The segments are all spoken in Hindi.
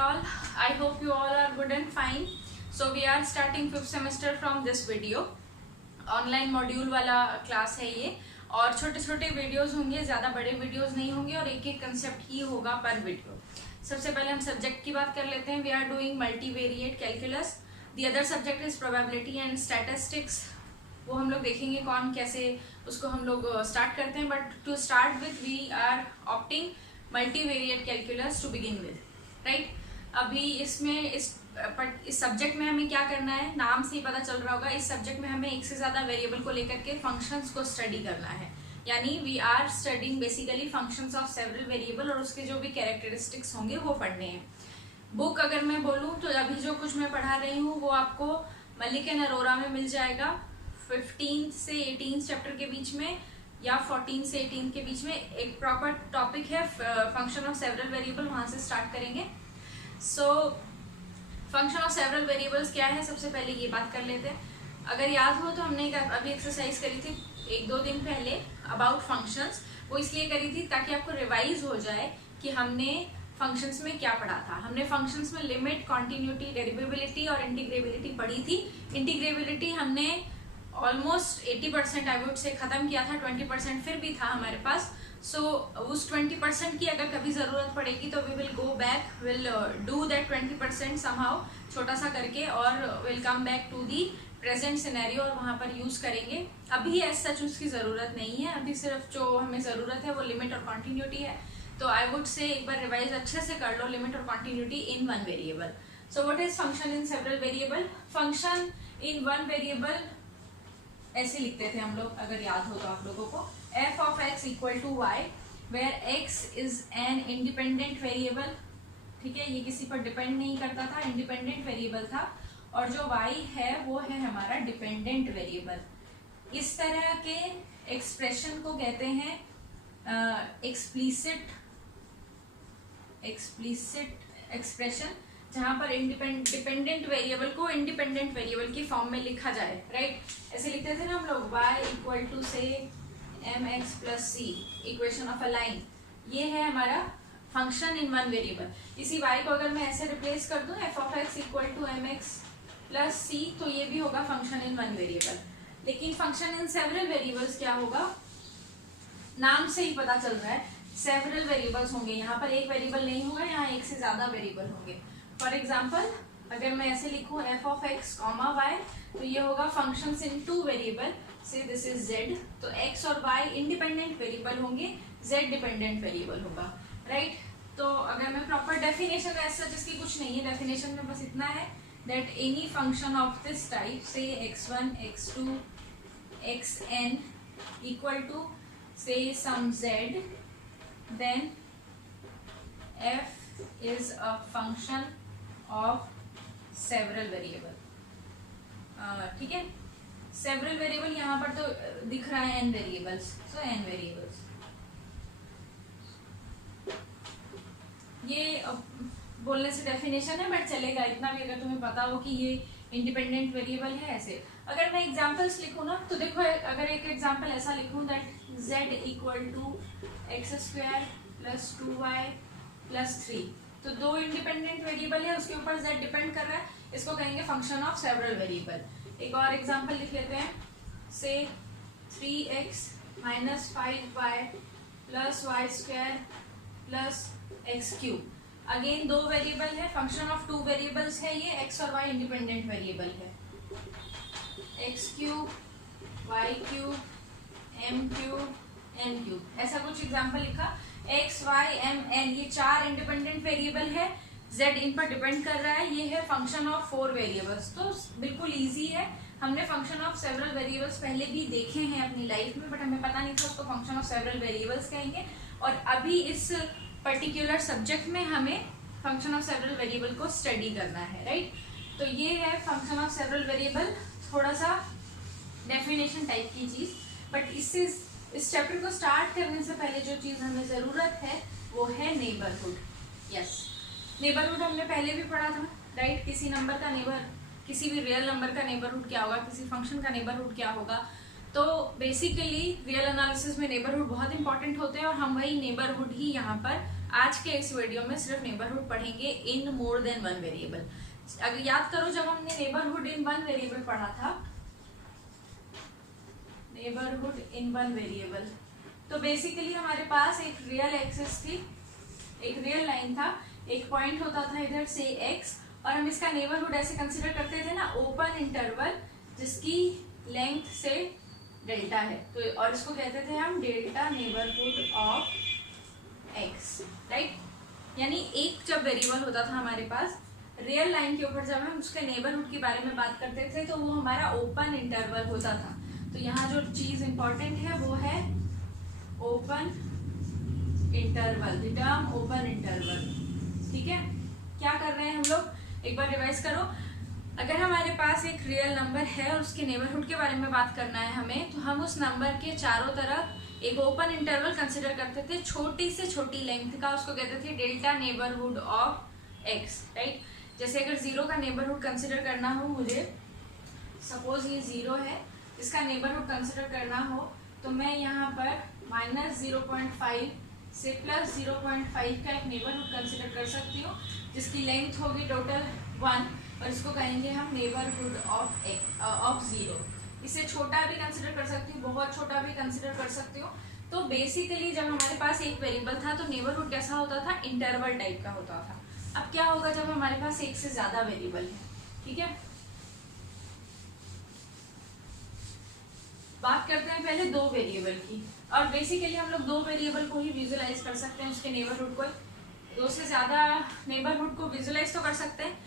all. I hope you all are good and fine. So we are starting 5th semester from this video. Online module वाला क्लास है ये, और छोटे छोटे वीडियोस होंगे, ज़्यादा बड़े वीडियोस नहीं होंगे, और एक एक कंसेप्ट ही होगा पर वीडियो। सबसे पहले हम सब्जेक्ट की बात कर लेते हैं। We are doing multivariate calculus. The other subject is probability and statistics. वो हम लोग देखेंगे कौन कैसे उसको हम लोग स्टार्ट करते हैं। But to start with we are opting multivariate calculus to begin with, right. अभी इसमें इस सब्जेक्ट में हमें क्या करना है, नाम से ही पता चल रहा होगा। इस सब्जेक्ट में हमें एक से ज़्यादा वेरिएबल को लेकर के फंक्शंस को स्टडी करना है, यानी we are studying basically functions of several variable, और उसके जो भी कैरेक्टरिस्टिक्स होंगे वो पढ़ने हैं। बुक अगर मैं बोलूँ तो अभी जो कुछ मैं पढ़ा रही हूँ वो आपको मलिक एंड अरोरा में मिल जाएगा। 15 से 18 चैप्टर के बीच में, या 14 से 18 के बीच में एक प्रॉपर टॉपिक है फंक्शन ऑफ सेवरल वेरिएबल, वहाँ से स्टार्ट करेंगे। So function of several variables क्या है, सबसे पहले ये बात कर लेते हैं। अगर याद हो तो हमने अभी एक्सरसाइज करी थी 1-2 दिन पहले अबाउट फंक्शंस। वो इसलिए करी थी ताकि आपको रिवाइज हो जाए कि हमने फंक्शंस में क्या पढ़ा था। हमने फंक्शंस में लिमिट, कॉन्टिन्यूटी, डेरिवेबिलिटी और इंटीग्रेबिलिटी पढ़ी थी। इंटीग्रेबिलिटी हमने ऑलमोस्ट 80% आई वुड से खत्म किया था, 20% फिर भी था हमारे पास। सो उस 20% की अगर कभी ज़रूरत पड़ेगी तो we will go back, will do that 20% somehow, छोटा सा करके, और will come back to the present scenario और वहाँ पर यूज़ करेंगे। अभी एज सच उसकी ज़रूरत नहीं है, अभी सिर्फ जो हमें ज़रूरत है वो लिमिट और कॉन्टिन्यूटी है। तो आई वुड से एक बार रिवाइज अच्छे से कर लो लिमिट और continuity in one variable. So what is function in several variable? Function in one variable ऐसे लिखते थे हम लोग, अगर याद हो तो आप लोगों को, f of x equal to y where x is an independent variable। ठीक है, ये किसी पर डिपेंड नहीं करता था, इंडिपेंडेंट वेरिएबल था, और जो y है वो है हमारा डिपेंडेंट वेरिएबल। इस तरह के एक्सप्रेशन को कहते हैं एक्सप्लिसिट एक्सप्रेशन, जहां पर डिपेंडेंट वेरिएबल को इंडिपेंडेंट वेरिएबल की फॉर्म में लिखा जाए, राइट। ऐसे लिखते थे ना हम लोग, y equal to say mx plus c, equation of a line. ये है हमारा फंक्शन इन वन वेरिएबल। इसी y को अगर मैं ऐसे रिप्लेस कर दूं f of x equal to mx plus c, तो ये भी होगा फंक्शन इन वन वेरिएबल। लेकिन फंक्शन इन सेवरल वेरिएबल्स क्या होगा, नाम से ही पता चल रहा है, सेवरल वेरिएबल्स होंगे। यहाँ पर एक वेरिएबल नहीं होगा, यहाँ एक से ज्यादा वेरिएबल होंगे। फॉर एग्जाम्पल अगर मैं ऐसे लिखूं f of x comma y, तो ये होगा फंक्शंस इन टू वेरिएबल, से दिस इज z। तो x और y इंडिपेंडेंट वेरिएबल होंगे, z डिपेंडेंट वेरिएबल होगा, राइट। तो अगर मैं प्रॉपर डेफिनेशन ऐसा जिसकी कुछ नहीं है, डेफिनेशन में बस इतना है that any function of this type, say x1 x2 xn equal to say some z, then f is a function of several variable। ठीक है, सेवरल वेरिएबल यहाँ पर तो दिख रहा है n वेरिएबल्स, सो n वेरिएबल्स। ये बोलने से डेफिनेशन है, बट चलेगा इतना भी, अगर तुम्हें पता हो कि ये इंडिपेंडेंट वेरिएबल है। ऐसे अगर मैं एग्जांपल्स लिखूँ ना, तो देखो अगर एक एग्जांपल ऐसा लिखूँ that z equal to x square plus 2y plus 3, तो दो इंडिपेंडेंट वेरिएबल है, उसके ऊपर z डिपेंड कर रहा है, इसको कहेंगे फंक्शन ऑफ सेवरल वेरिएबल। एक और एग्जांपल लिख लेते हैं, say 3x minus 5y plus y square plus x cube. Again दो वेरिएबल है, फंक्शन ऑफ टू वेरिएबल्स है ये, x और y इंडिपेंडेंट वेरिएबल है। X cube, y cube, m cube, n cube, ऐसा कुछ एग्जांपल लिखा। x, y, m, n ये 4 इंडिपेंडेंट वेरिएबल है, z इन पर डिपेंड कर रहा है। ये है फंक्शन ऑफ 4 वेरिएबल्स। तो बिल्कुल इजी है, हमने फंक्शन ऑफ सेवरल वेरिएबल्स पहले भी देखे हैं अपनी लाइफ में, बट हमें पता नहीं था उसको फंक्शन ऑफ सेवरल वेरिएबल्स कहेंगे। और अभी इस पर्टिकुलर सब्जेक्ट में हमें फंक्शन ऑफ सेवरल वेरिएबल को स्टडी करना है, राइट। तो ये है फंक्शन ऑफ सेवरल वेरिएबल, थोड़ा सा डेफिनेशन टाइप की चीज। बट इस चैप्टर को स्टार्ट करने से पहले जो चीज हमें जरूरत है वो है नेबरहुड। यस, नेबरहुड हमने पहले भी पढ़ा था, राइट। किसी नंबर का नेबर, किसी भी रियल नंबर का नेबरहुड क्या होगा, किसी फंक्शन का नेबरहुड क्या होगा। तो बेसिकली रियल एनालिसिस में नेबरहुड बहुत इंपॉर्टेंट होते हैं, और हम वही नेबरहुड ही यहाँ पर आज के इस वीडियो में सिर्फ नेबरहुड पढ़ेंगे इन मोर देन वन वेरिएबल। अगर याद करो जब हमने नेबरहुड इन वन वेरिएबल पढ़ा था, नेबरहुड इन वन वेरिएबल, तो बेसिकली हमारे पास एक रियल एक्सिस थी, एक रियल लाइन था, एक पॉइंट होता था इधर से x, और हम इसका नेबरहुड ऐसे कंसीडर करते थे ना, ओपन इंटरवल जिसकी लेंथ से डेल्टा है, तो और इसको कहते थे हम delta neighbourhood of x, right. यानी एक जब वेरिएबल होता था हमारे पास रियल लाइन के ऊपर, जब हम उसके नेबरहुड के बारे में बात करते थे तो वो हमारा ओपन इंटरवल होता था। तो यहाँ जो चीज इंपॉर्टेंट है वो है open interval, the term open interval, ठीक है। क्या कर रहे हैं हम लोग, एक बार रिवाइज करो। अगर हमारे पास एक रियल नंबर है और उसके नेबरहुड के बारे में बात करना है हमें, तो हम उस नंबर के चारों तरफ एक ओपन इंटरवल कंसिडर करते थे, छोटी से छोटी लेंथ का, उसको कहते थे delta neighbourhood of x, right. जैसे अगर 0 का नेबरहुड कंसिडर करना हो मुझे, सपोज ये 0 है, इसका नेबरहुड कंसिडर करना हो तो मैं यहाँ पर -0.5 से +0.5 का एक नेबरहुड कंसिडर कर सकती हूँ, जिसकी लेंथ होगी टोटल 1, और इसको कहेंगे हम नेबरहुड ऑफ 0। इसे छोटा भी कंसिडर कर सकती हूँ, बहुत छोटा भी कंसिडर कर सकती हूँ। तो बेसिकली जब हमारे पास एक वेरिएबल था तो नेबरहुड कैसा होता था, इंटरवल टाइप का होता था। अब क्या होगा जब हमारे पास एक से ज्यादा वेरिएबल है, ठीक है। बात करते हैं पहले दो वेरिएबल की, और बेसिकली हम लोग दो वेरिएबल को ही विजुलाइज कर सकते हैं, उसके नेबरहुड को। दो से ज्यादा नेबरहुड को विजुलाइज तो कर सकते हैं,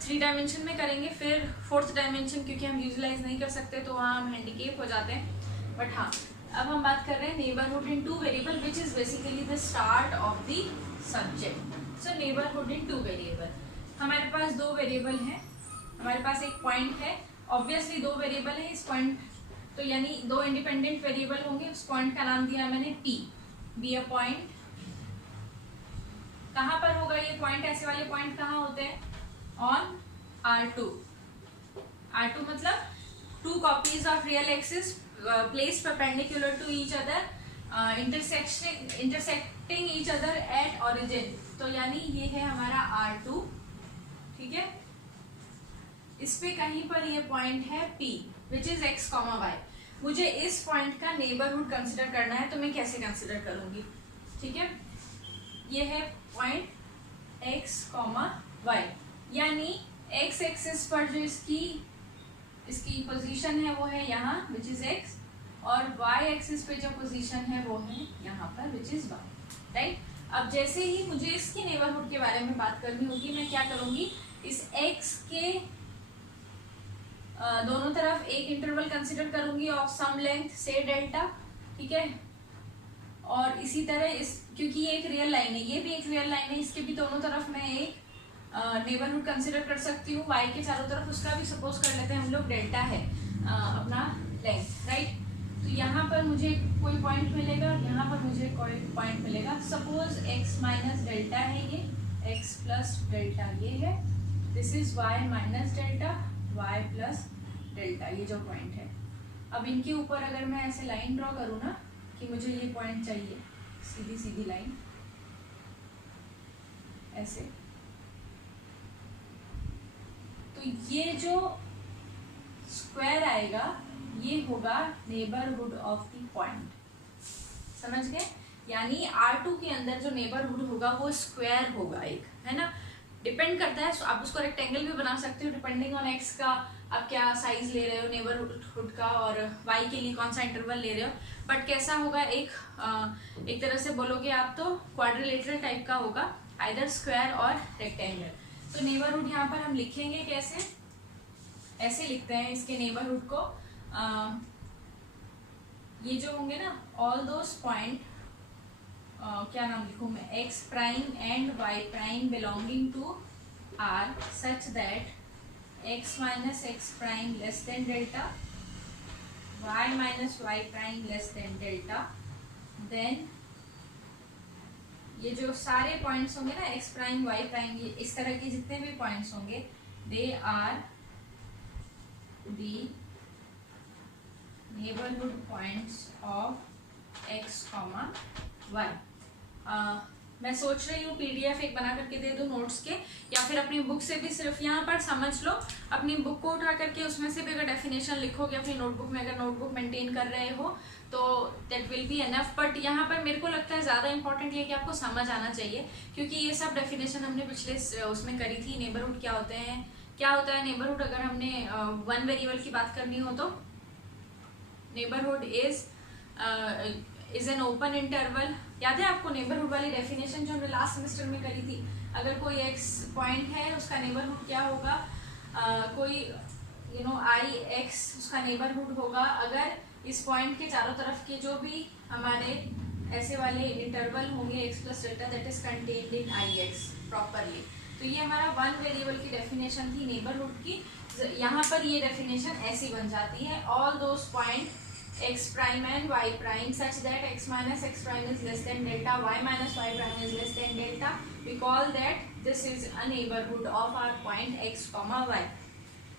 3 डायमेंशन में करेंगे, फिर 4th डायमेंशन क्योंकि हम विजुलाइज नहीं कर सकते तो वहाँ हम हैंडीकेप हो जाते हैं। बट हाँ, अब हम बात कर रहे हैं neighbourhood in 2 variable, which is basically the start of the subject. So neighbourhood in 2 variable, हमारे पास 2 वेरिएबल हैं, हमारे पास एक पॉइंट है, ऑब्वियसली 2 वेरिएबल है, इस पॉइंट तो यानी 2 इंडिपेंडेंट वेरिएबल होंगे। उस पॉइंट का नाम दिया मैंने P, बी अ पॉइंट। कहाँ पर होगा ये पॉइंट, ऐसे वाले पॉइंट कहाँ होते हैं, ऑन R2। R2 मतलब 2 copies of real axis placed perpendicular to each other, intersecting each other at origin. तो यानी ये है हमारा R2, ठीक है। इस पे कहीं पर ये पॉइंट है P, which is x, y। मुझे इस पॉइंट का नेबरहुड कंसिडर करना है, तो मैं कैसे कंसिडर करूंगी, ठीक है। ये है पॉइंट x, y, यानी x एक्सिस पर जो इसकी पोजीशन है वो है यहाँ, विच इज x, और y एक्सिस पे जो पोजीशन है वो है यहाँ पर, विच इज y, राइट। अब जैसे ही मुझे इसकी नेबरहुड के बारे में बात करनी होगी, मैं क्या करूंगी, इस x के दोनों तरफ एक इंटरवल कंसिडर करूंगी ऑफ सम लेंथ से डेल्टा, ठीक है। और इसी तरह इस, क्योंकि ये एक रियल लाइन है, ये भी एक रियल लाइन है, इसके भी दोनों तरफ मैं एक नेबरहुड कंसिडर कर सकती हूँ, y के चारों तरफ, उसका भी सपोज कर लेते हैं हम लोग डेल्टा है अपना लेंथ, राइट। तो यहाँ पर मुझे कोई पॉइंट मिलेगा, यहाँ पर मुझे कोई पॉइंट मिलेगा, सपोज x माइनस डेल्टा है ये, x प्लस डेल्टा ये है, this is y minus delta, y plus delta, ये जो पॉइंट है। अब इनके ऊपर अगर मैं ऐसे लाइन ड्रॉ करूँ ना, कि मुझे ये पॉइंट चाहिए, सीधी सीधी लाइन ऐसे, तो ये जो स्क्वायर आएगा ये होगा नेबरहुड ऑफ द पॉइंट, समझ गए। यानी R2 के अंदर जो नेबरहुड होगा वो स्क्वायर होगा एक, है ना। डिपेंड करता है, आप उसको रेक्टेंगल भी बना सकते हो डिपेंडिंग ऑन x का आप क्या साइज ले रहे हो नेबरहुड का, और y के लिए कौन सा इंटरवल ले रहे हो। बट कैसा होगा, एक तरह से बोलोगे आप तो क्वाड्रिलेटरल टाइप का होगा, आइदर स्क्वायर और रेक्टेंगल। तो नेबरहुड यहाँ पर हम लिखेंगे कैसे, ऐसे लिखते हैं इसके नेबरहुड को, ये जो होंगे ना ऑल दोस पॉइंट, क्या नाम लिखूं मैं, x prime and y prime belonging to R such that x minus x prime less than delta, y minus y prime less than delta, then ये जो सारे पॉइंट्स होंगे ना x प्राइम y प्राइम, ये इस तरह के जितने भी पॉइंट्स होंगे, they are the neighbourhood points of x, y। मैं सोच रही हूँ PDF एक बना करके दे दूँ नोट्स के, या फिर अपनी बुक से भी सिर्फ यहाँ पर समझ लो, अपनी बुक को उठा करके उसमें से भी अगर डेफिनेशन लिखोगे अपनी नोटबुक में, अगर नोटबुक मेंटेन कर रहे हो तो that will be enough. But यहाँ पर मेरे को लगता है ज़्यादा इंपॉर्टेंट ये कि आपको समझ आना चाहिए, क्योंकि ये सब डेफिनेशन हमने पिछले उसमें करी थी। नेबरहुड क्या होते हैं, क्या होता है नेबरहुड, अगर हमने वन वेरिएबल की बात करनी हो तो neighbourhood is an open interval. याद है आपको नेबरहुड वाली डेफिनेशन जो हमने लास्ट सेमेस्टर में करी थी? अगर कोई एक्स पॉइंट है उसका नेबरहुड क्या होगा, कोई आई एक्स उसका नेबरहुड होगा अगर इस पॉइंट के चारों तरफ के जो भी हमारे ऐसे वाले इंटरवल होंगे x plus delta that is contained in I x properly. तो ये हमारा वन वेरिएबल की डेफिनेशन थी नेबरहुड की। यहाँ पर ये डेफिनेशन ऐसी बन जाती है, all those point x prime and y prime such that x minus x prime is less than delta, y minus y prime is less than delta, we call that this is a neighborhood of our point x comma y।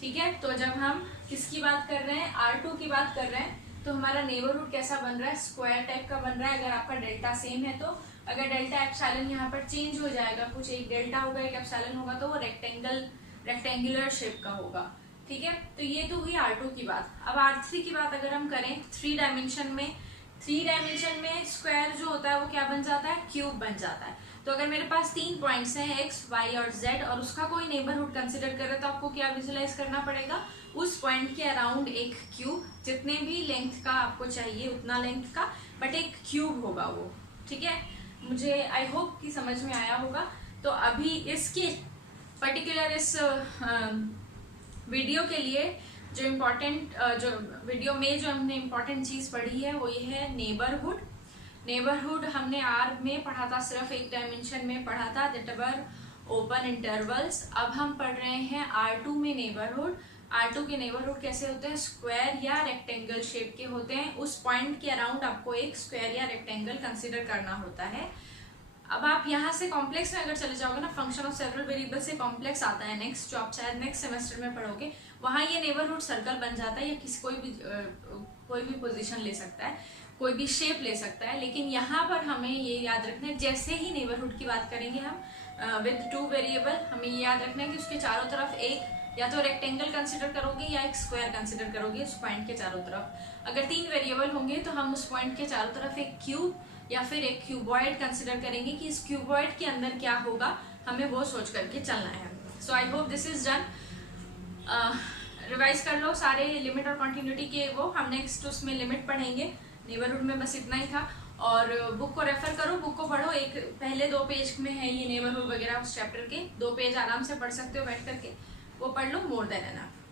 ठीक है, तो जब हम किसकी बात कर रहे हैं, R2 की बात कर रहे हैं, तो हमारा नेबरहुड कैसा बन रहा है, स्क्वायर टाइप का बन रहा है। अगर आपका डेल्टा सेम है तो अगर डेल्टा एप्सिलॉन यहाँ पर चेंज हो जाएगा, कुछ एक डेल्टा होगा एक एप्सिलॉन होगा, तो वो रेक्टेंगुलर शेप का होगा। ठीक है, तो ये तो हुई R2 की बात। अब R3 की बात अगर हम करें, थ्री डायमेंशन में स्क्वायर जो होता है वो क्या बन जाता है, क्यूब बन जाता है। तो अगर मेरे पास 3 पॉइंट्स हैं x, y और z और उसका कोई नेबरहुड कंसिडर कर रहे हैं, तो आपको क्या विजुलाइज करना पड़ेगा, उस पॉइंट के अराउंड एक क्यूब, जितने भी लेंथ का आपको चाहिए उतना लेंथ का, बट एक क्यूब होगा वो। ठीक है, मुझे आई होप कि समझ में आया होगा। तो अभी इसके पर्टिकुलर इस वीडियो के लिए जो इम्पोर्टेंट जो वीडियो में जो हमने इम्पोर्टेंट चीज़ पढ़ी है वो ये है नेबरहुड। नेबरहुड हमने आर में पढ़ा था, सिर्फ एक डायमेंशन में पढ़ा था, दैट वर ओपन इंटरवल्स। अब हम पढ़ रहे हैं R2 में नेबरहुड। R2 के नेबरहुड कैसे होते हैं, स्क्वायर या रेक्टेंगल शेप के होते हैं। उस पॉइंट के अराउंड आपको एक स्क्वायर या रेक्टेंगल कंसिडर करना होता है। अब आप यहाँ से कॉम्प्लेक्स में अगर चले जाओगे ना, फंक्शन ऑफ सेवरल वेरिएबल से कॉम्प्लेक्स आता है नेक्स्ट, जो आप शायद नेक्स्ट सेमेस्टर में पढ़ोगे, वहाँ ये नेबरहुड सर्कल बन जाता है, या किसी कोई भी पोजीशन ले सकता है, कोई भी शेप ले सकता है। लेकिन यहाँ पर हमें ये याद रखना है, जैसे ही नेबरहुड की बात करेंगे हम विद 2 वेरिएबल, हमें ये याद रखना है कि उसके चारों तरफ एक या तो रेक्टेंगल कंसिडर करोगे या एक स्क्वायर कंसिडर करोगे उस पॉइंट के चारों तरफ। अगर 3 वेरिएबल होंगे तो हम उस पॉइंट के चारों तरफ एक क्यूब या फिर एक क्यूबॉइड कंसिडर करेंगे कि इस क्यूबॉइड के अंदर क्या होगा, हमें वो सोच करके चलना है। So I hope this is done. Revise कर लो सारे लिमिट और कॉन्टिन्यूटी के, वो हम नेक्स्ट उसमें लिमिट पढ़ेंगे। नेबरहुड में बस इतना ही था। और बुक को रेफर करो, बुक को पढ़ो, एक पहले 2 पेज में है ये नेबरहुड वगैरह उस चैप्टर के, 2 पेज आराम से पढ़ सकते हो बैठ करके, वो पढ़ लो, मोर देन एनफ।